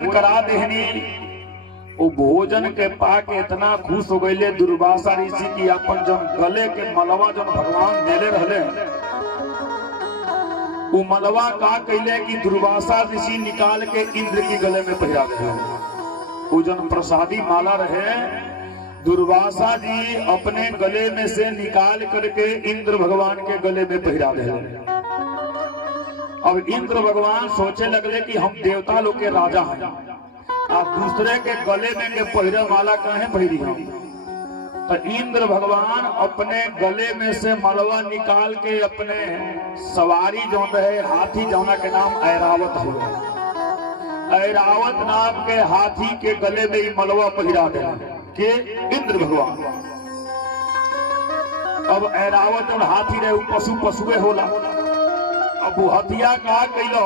करा देहनी। वो भोजन के पाके इतना खुश हो गए दुर्वासा ऋषि की अपन जन गले के मलवा जन भगवान देले रहले, वो मलवा का कैले कि दुर्वासा ऋषि निकाल के इंद्र की गले में पहिरा दे। वो जन प्रसादी माला रहे दुर्वासा जी अपने गले में से निकाल करके इंद्र भगवान के गले में पहिरा दे। अब इंद्र भगवान सोचे लगले कि हम देवता लोग के राजा हैं, आप दूसरे के गले में के पहिरा माला कहे पहिरी हम। तो इंद्र भगवान अपने गले में से मलवा निकाल के अपने सवारी जो रहे हाथी जौना के नाम ऐरावत हुआ, ऐरावत नाम के हाथी के गले में ही मलवा पहिरा दे के इंद्र भगवान। अब ऐरावत और हाथी रहे पशु पशुए होला। अब वो हथिया का कैलो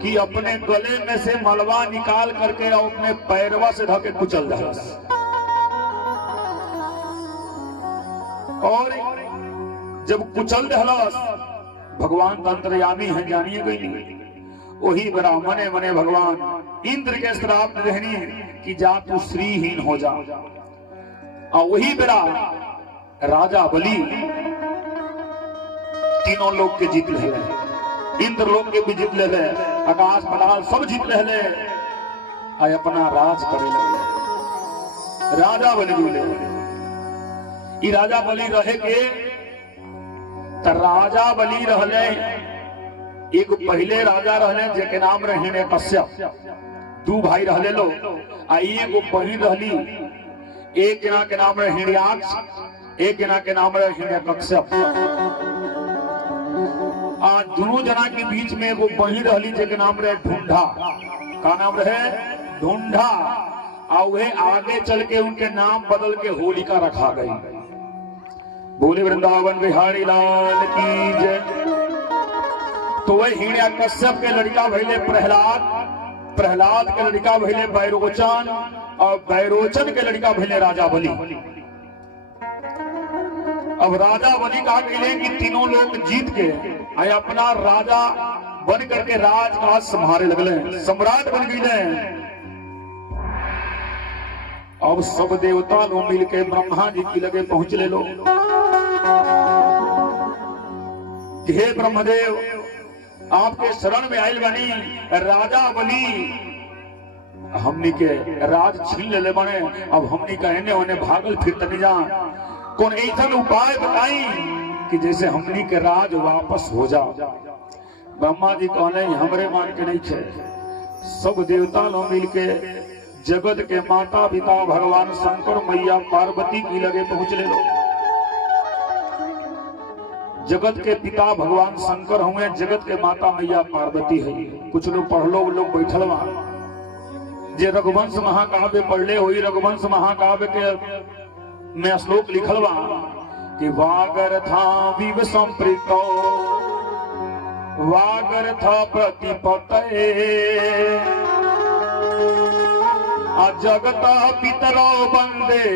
कि अपने गले में से मलबा निकाल करके अपने पैरवा से धके कुचल दहलस। और जब कुचल दहलस भगवान तंत्रयामी है जानिए गई नहीं। वही बड़ा मने मने भगवान इंद्र के श्राप रहनी कि जा तू श्रीहीन हो जा। और वही बड़ा राजा बलि तीनों लोग के जीत ले, इंद्र लोग के भी जीत ले, आकाश पताल सब जीत ले, आय अपना राज करे लगे। राजा बलि बोले ई राजा बलि रहे के त राजा बलि रहले एक पहले राजा रहले जेके नाम रहे हिरण्यकश्यप। दू भाई रहले लो आ एगो बहिन रहली, एक जना के नाम रहे हिरण्याक्ष, एक जना के नाम रहे हिरण्यकश्यप। आज दोनों जना के बीच में वो बहिन रहली जेके नाम रहे ढूंढा। का नाम रहे? ढूंढा। और वह आगे चल के उनके नाम बदल के होलिका रखा गई। बोले वृंदावन बिहारी लाल की जय। तो वह हिरण्याकश्यप के लड़का भइले प्रहलाद, प्रहलाद के लड़का भइले बैरोचन, और बैरोचन के लड़का भइले राजा बलि। अब राजा बलि कहा कहले कि तीनों लोग जीत के आए अपना राजा बन करके राजकाज संभाले लगले, सम्राट बन गए। अब सब देवता लोग मिलके ब्रह्मा जी की लगे पहुंच ले लो। हे ब्रह्मदेव आपके शरण में आयल बनी, राजा बलि हमनी के राज छीन ले बने। अब हमनी का एने ओने भागल फिर तनी जा, कौन ऐसा उपाय बताई कि जैसे हमनी के राज वापस हो जा। ब्रह्मा जी कहले हमरे मान के नहीं थे। सब देवता लोग मिलके जगत के माता पिता भगवान शंकर मैया पार्वती की लगे पहुंच ले लो। जगत के पिता भगवान शंकर हुए, जगत के माता मैया पार्वती है। कुछ लोग पढ़ लो, लोग बैठल वहां जे रघुवंश महाकाव्य पढ़ले हुई, रघुवंश महाकाव्य के में श्लोक लिखल बा कि वागर था विव संप्रीतो वागर था प्रतिपतये आ जगता पितरो बंदे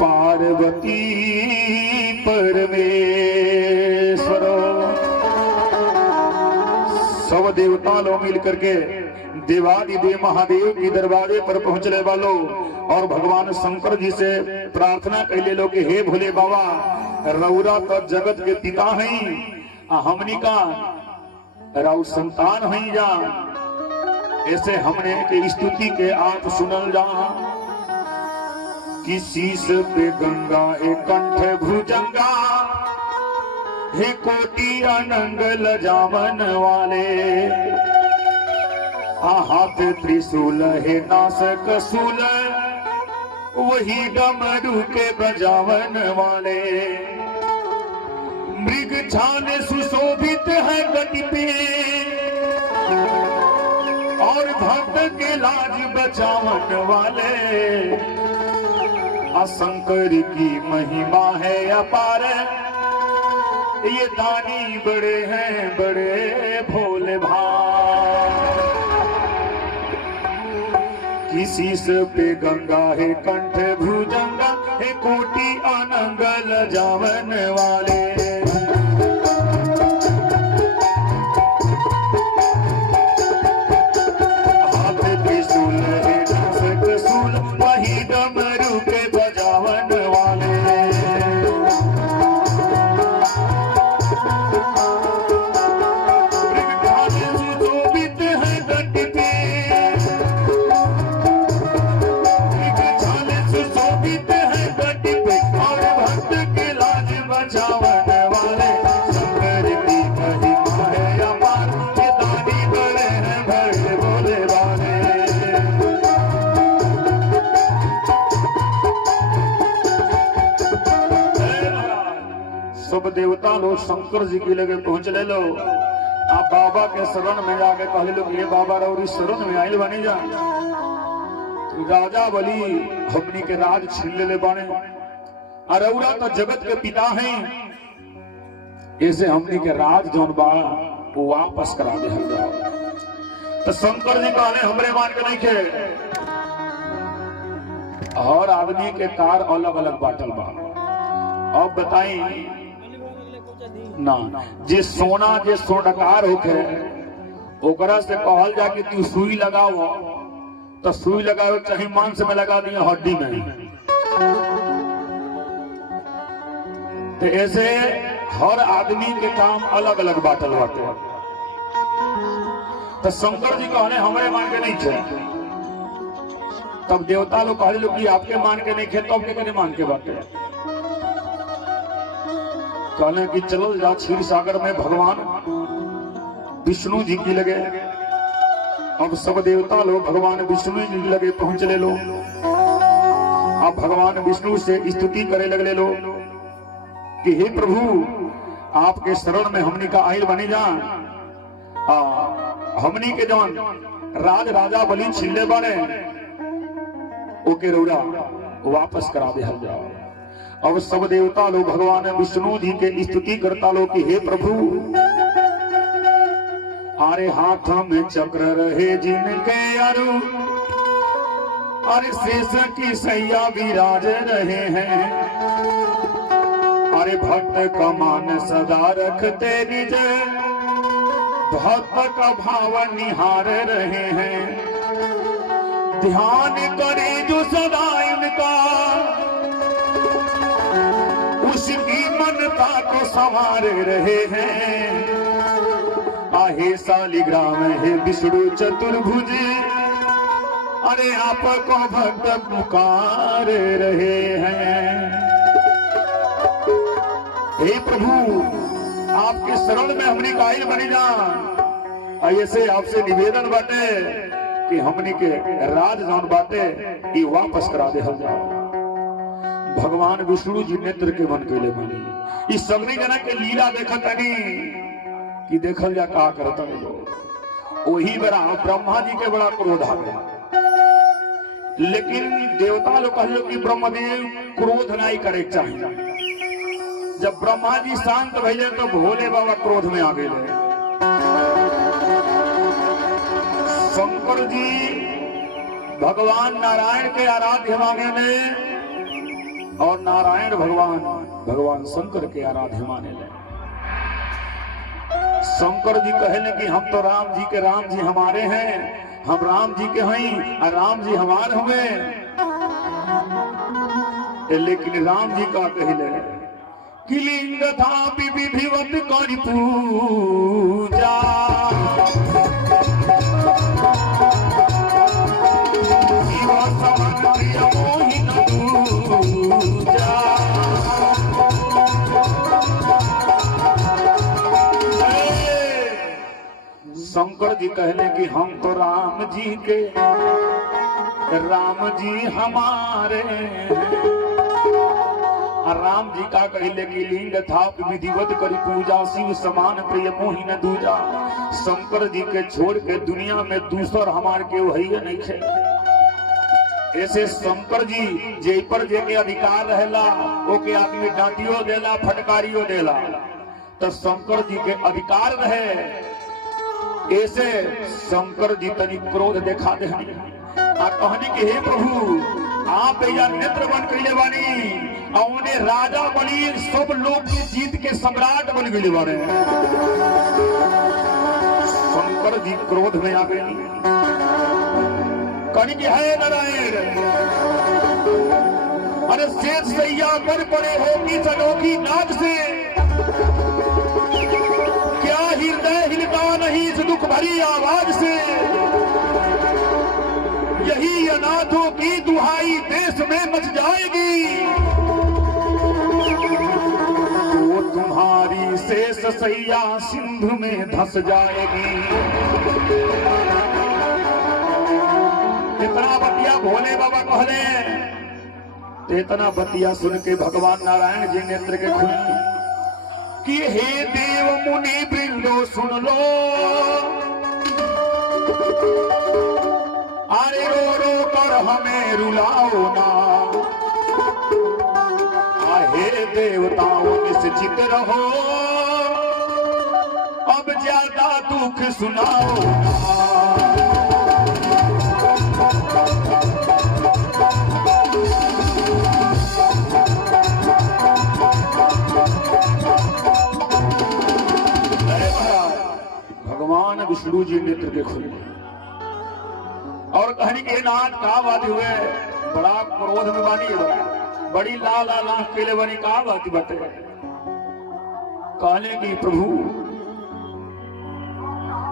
पार्वती परमेश्वरो। सब देवता लोग मिल करके देवादिदेव महादेव के दरवाजे पर पहुंचने वालों और भगवान शंकर जी से प्रार्थना कैले लो कि हे भोले बाबा रौरा तो जगत के पिता हैं, हमनी का राउ संतान हैं जा। ऐसे हमने के स्तुति के आप सुनल जा कि शीश पे गंगा हे कंठ भुजंगा हे कोटि अनंग लजावन वाले, हाथ त्रिशूल हे नासक सूल वही डमरू के बजावन वाले। मृग छान सुशोभित है गति पे और भक्त के लाज बचावन वाले। शंकर की महिमा है अपार, ये दानी बड़े हैं बड़े भोले भाई। किसी से पे गंगा है कंठ भुजंगा है कोटि अनंग लजावन वाले। लो शंकर जी की लगे पहुंच ले लो। आप बाबा के शरण में जाके कहले लो ये बाबा रौरी शरण में आइल बनी जा। तो राजा बलि हमनी के राज छीन ले बाने, अरौरा तो जगत के पिता हैं, ऐसे हमनी के राज जौन बा वो वापस करा दे हम जाओ। तो शंकर जी कहले हमरे मान के नहीं खे, हर आदमी के कार अलग अलग बाटल बा। अब बताई ना जे सोना जे सोनकार होके ओकरा से कहल जा कि तू सुई लगाओ, तो सुई लगाओ चाहे मांस में लगा दिए हड्डी में। तो ऐसे हर आदमी के काम अलग अलग बाटल बाटे। तो शंकर जी कहले हमरे मान के नहीं थे। तब देवता लोग कहले लोग कि आपके मान के नहीं थे, तब के करे मान के बाटे। कहले कि चलो जा क्षीर सागर में भगवान विष्णु जी की लगे। अब सब देवता लोग भगवान विष्णु जी की लगे पहुंच ले लो। अब भगवान विष्णु से स्तुति करे लगले लो कि हे प्रभु आपके शरण में हमनी का आइल बनी जा। हमनी के जवान राज राजा बलि छिल्ले बने ओके रौरा वापस करा दे हल जाओ। अब सब देवता लोग भगवान विष्णु जी के स्तुति करता लो कि हे प्रभु अरे हाथ में चक्र रहे जिनके अरु, अरे शेष की सैया विराज रहे हैं, अरे भक्त का मान सदा रखते निज, भक्त का भाव निहार रहे हैं, ध्यान करे जो सदा इनका, उसकी मनता को संवार रहे हैं। आहे शालिग्राम है विष्णु चतुर्भुज, अरे आपको भक्त पुकार रहे हैं। हे प्रभु आपके शरण में हमने कायल बनी जान। ऐसे आपसे निवेदन बाटे कि हमने के राज जान बाटे ये वापस करा दे हम जाओ। भगवान विष्णु जी नेत्र के मन के ले बनी इस सगनी जना के लीला देखत नहीं कि देखल जा का करता है लोग। वही बड़ा ब्रह्मा जी के बड़ा क्रोध आ गया, लेकिन देवता लोग कहे कि ब्रह्मदेव क्रोध नहीं करे चाहिए। जब ब्रह्मा जी शांत भइले तो भोले बाबा क्रोध में आ गए। शंकर जी भगवान नारायण के आराध्य माने ले और नारायण भगवान शंकर के आराध्य माने ले। शंकर जी कहले कि हम तो राम जी के राम जी हमारे हैं, हम राम जी के हैं और राम जी हमारे हुए। लेकिन राम जी का कहले कि लिंग था विधिवत करि पूजा, शंकर जी कहले कि हम तो राम जी के राम जी हमारे हैं। राम जी का कहले कि लिंग था विधिवत करी पूजा, शिव समान प्रिय मोहि न दूजा। शंकर जी के छोड़ के दुनिया में दूसर हमार के वही नहीं खे। ऐसे शंकर जी जे पर जे के अधिकार रहेला ओके आदमी डांटियो देला फटकारियो देला, तो शंकर जी के अधिकार रहे। ऐसे शंकर जी तनी क्रोध देखा दे आ कहनी कि हे प्रभु आप या नेत्र बन कैले बानी और उन्हें राजा बलि सब लोग की जीत के सम्राट बन गए बारे। शंकर जी क्रोध में आ गए कहनी कि हे नारायण अरे शेष सैया पर पड़े होगी सनोखी नाद से, क्या हृदय हिलता नहीं इस दुख भरी आवाज से। यही अनाथों की दुहाई देश में मच जाएगी, वो तुम्हारी शेष सैया सिंधु में धस जाएगी। इतना बतिया भोले बाबा कहले, इतना बतिया सुन के भगवान नारायण जी नेत्र के खुली कि हे देव मुनि वृंदो सुन लो, अरे रो रो कर हमें रुलाओ ना, हे देवताओं निश्चित रहो, अब ज्यादा दुख सुनाओ ना। भगवान विष्णु जी नेत्र के खुले और कहनी के नाथ का बात हुए, बड़ा क्रोध में बानी है, बड़ी लाल आंख के लिए बनी का बात बते। कहने की प्रभु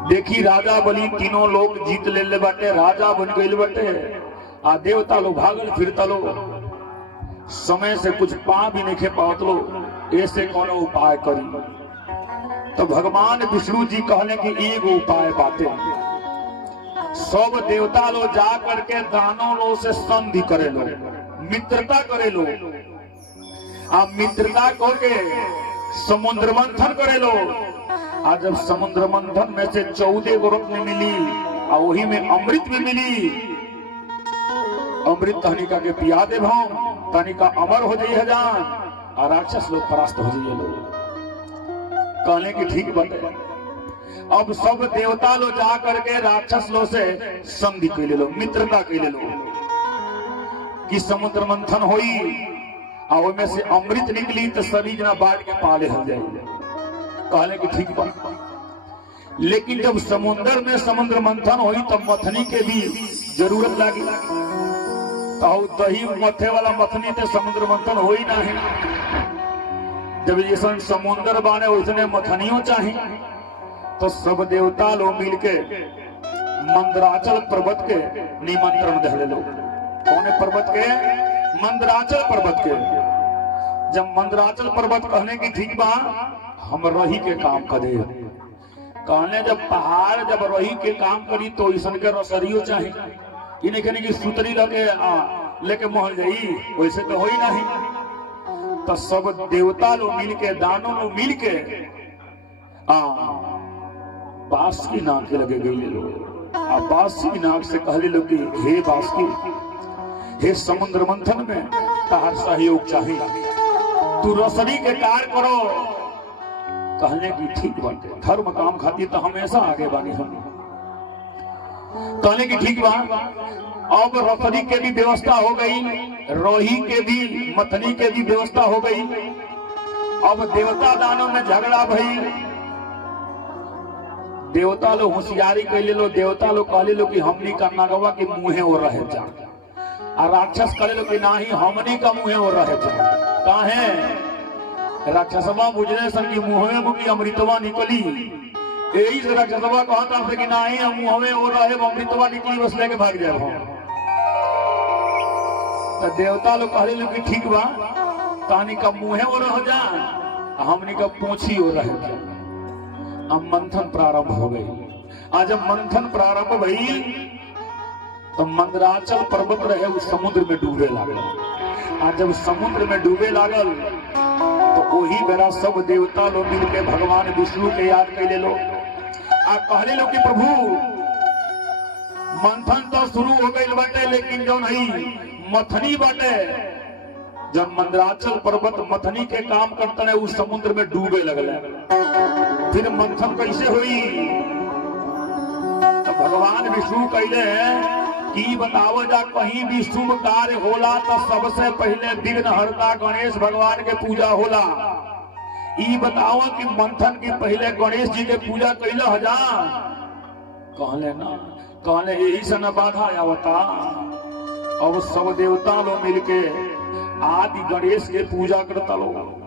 देखी राजा बनी तीनों लोग जीत ले बाटे, राजा बन गए बाटे, आ देवता लो भागल फिरता लो, समय से कुछ पा भी नहीं खे पावत लो, ऐसे कौन उपाय करी। तो भगवान विष्णु जी कहने की एक उपाय बातें, सब देवता लो जा करके दानों लो से संधि करे लो, मित्रता करे लो, आप मित्रता करके समुद्र मंथन करे लो। आज जब समुद्र मंथन में से 14 गो रत्न मिली और वही में अमृत भी मिली, अमृत तनिका के पिया दे भाव, तनिका अमर हो जाइए हजार और राक्षस लोग परास्त हो जाइए लोग। कहने की ठीक बात है। अब सब देवता लो जा करके राक्षस लो से संधि कर ले लो, मित्रता कर ले लो कि समुद्र मंथन होई और में से अमृत निकली तो सभी जना बांट के पाले हो जाएंगे। कहने की ठीक बात। लेकिन जब समुद्र में समुद्र मंथन हुई तब मथनी के भी जरूरत लगी, तो दही मथे वाला मथनी तो समुद्र मंथन हो ही नहीं। जब जैसा समुद्र बाने उसने मथनियों चाहिए, तो सब देवता लोग मिलके मंदराचल पर्वत के निमंत्रण दे लो। कौन पर्वत के? मंदराचल पर्वत के। जब मंदराचल पर्वत कहने की ठीक बा, हम रही के काम करे। कहने जब पहाड़ जब रही के काम करी तो ईसन के रसरियो चाहिए, इन्हें कहने की सुतरी लेके महल जाई, वैसे तो हो ही नहीं। तो सब देवता लोग मिलके दानों लोग मिलके बांस की नाक के लगे गई लोग, बांस की नाक से कहले लोग कि हे बांस की, हे समुद्र मंथन में तार सहयोग चाहिए, तू रसरी के कार्य करो। कहने की ठीक बात है, धर्म काम खाती तो हमेशा आगे बानी हम। कहने की ठीक बात। अब रसरी के भी व्यवस्था हो गई, रोही के भी मथनी के भी व्यवस्था हो गई। अब देवता दानों में झगड़ा भई, देवता लोग होशियारी कैले लो, देवता लोग कहले लो कि हमनी का नगवा के मुँहे और रहे जा, और राक्षस कहले लो कि नाही हमनी का मुँहे और रहे जा। काहे? राक्षसवा बुझने सन की मुँहे मुकी अमृतवा निकली, यही से राक्षसवा कहता था कि नाही हम मुँहे और रहे अमृतवा निकली, बस लेके भाग जाए। तो देवता लोग कहले लो कि ठीक बा, कहानी का मुँहे और रह जा, हमनी का पूछी और रहे जा। अब मंथन प्रारंभ हो गई। आज जब मंथन प्रारंभ भई तो मंदराचल पर्वत रहे उस समुद्र में डूबे लागल। आज जब समुद्र में डूबे लागल तो वही बेरा सब देवता लोग मिलके भगवान विष्णु के याद कैले लो, आ कहले लो कि प्रभु मंथन तो शुरू हो गई बाटे, लेकिन जो नहीं मथनी बाटे, जब मंदराचल पर्वत मथनी के काम करता है उस समुद्र में डूबे लगल। फिर मंथन कैसे हुई? तो भगवान विष्णु कहले कि बताओ जा, कहीं भी शुभ कार्य होला तो सबसे पहले विघ्नहर्ता गणेश भगवान के पूजा होला। ई बताओ कि मंथन के पहले गणेश जी के पूजा कैला हजा? कहले ना, कहले यही से न बाधा आवता। अब सब देवता लोग मिलके आदि गणेश के पूजा करता लोग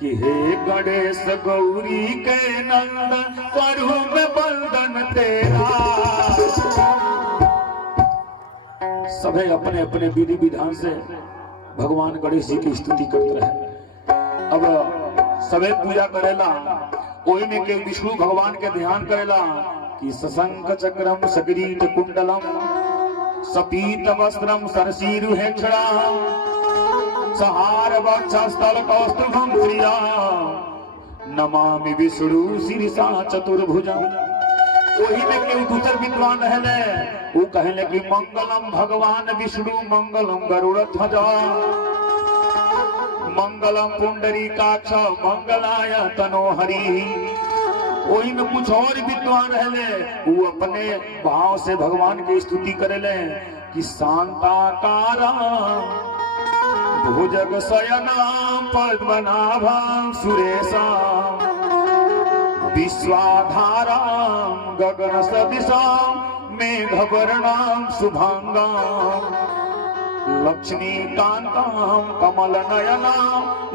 कि हे गणेश गौरी के नंद करू में बंदन तेरा। सभी अपने अपने विधि विधान से भगवान गणेश जी की स्तुति करते रहे। अब सभी पूजा करेला, ओही में के विष्णु भगवान के ध्यान करेला कि सशंख चक्रम सगरीत कुंडलम सपीत वस्त्रम सरसीरु हेक्षणा सहार वक्षस्थल कौस्तुभम प्रिया नमामि विष्णु शीर्षा चतुर्भुजा। वही में केहू दूसर विद्वान रहले, वो कहले कि मंगलम भगवान विष्णु मंगलम गरुड़ध्वजा मंगलम पुंडरीकाक्ष मंगलाय तनोहरि। वही में कुछ और विद्वान रहले, वो अपने भाव से भगवान की स्तुति करेले कि शांताकारा भुजग शयना पद्मनाभा सुरेशा विश्वाधारां गगन सदिशां मेघवर्णां शुभांगां लक्ष्मीकान्तां कमलनयनां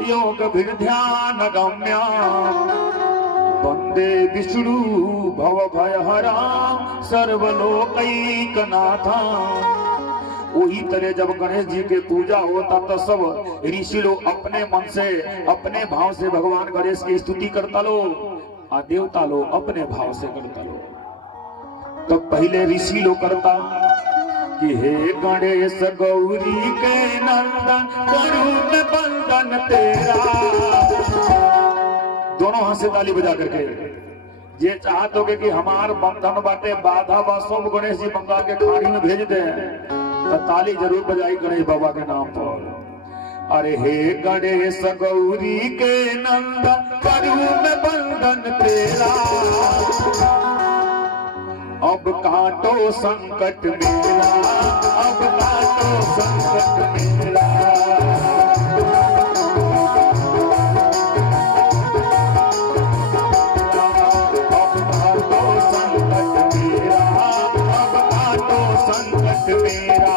योगभिर्ध्यानगम्यां वन्दे विष्णु भवभयहरां सर्वलोकैकनाथां। वही तरह जब गणेश जी के पूजा होता तो सब ऋषि लोग अपने मन से अपने भाव से भगवान गणेश की स्तुति करता लो, और देवता लोग अपने भाव से करता लो। तो पहले ऋषि लोग करता कि हे गणेश गौरी के नंदन करूं बंदन तेरा। दोनों हाथ से ताली बजा करके ये चाहत होगे कि हमार बंधन बाटे बाधा बा सब गणेश जी बंगाल के खाड़ी में भेज दे, तो ताली जरूर बजाई गणेश बाबा के नाम पर। अरे हे गणेश गौरी के नंदन करूं मैं बंधन तेरा, अब काटो संकट मेरा, अब काटो संकट मेरा। अब काटो संकट मेरा, अब काटो संकट मेरा।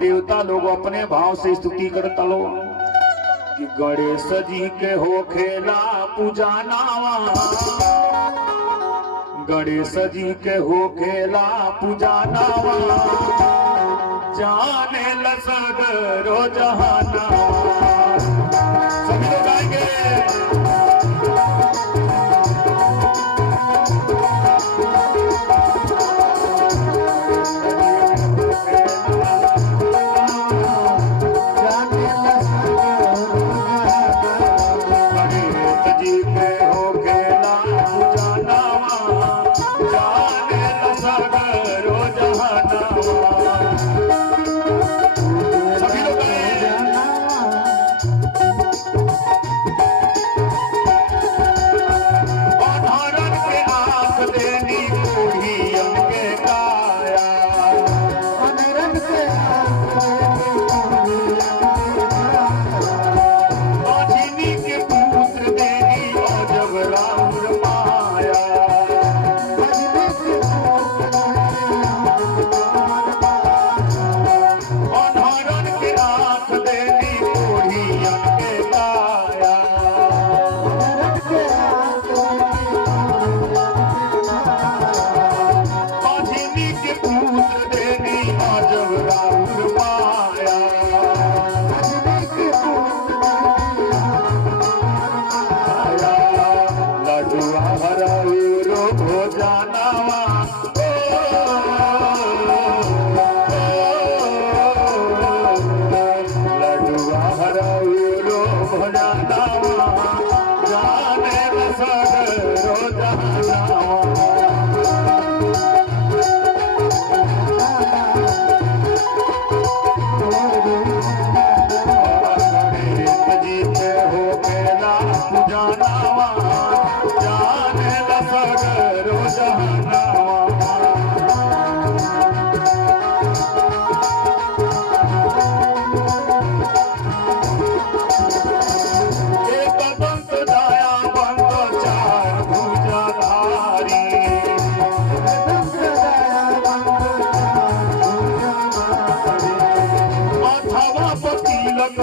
देवता लोग अपने भाव से स्तुति करता लो कि गणेश जी के हो खेला पूजा नावा, गणेश जी के हो खेला पूजा नावा, जाने लसगरो जहानावा। सभी लोग आएंगे। Look,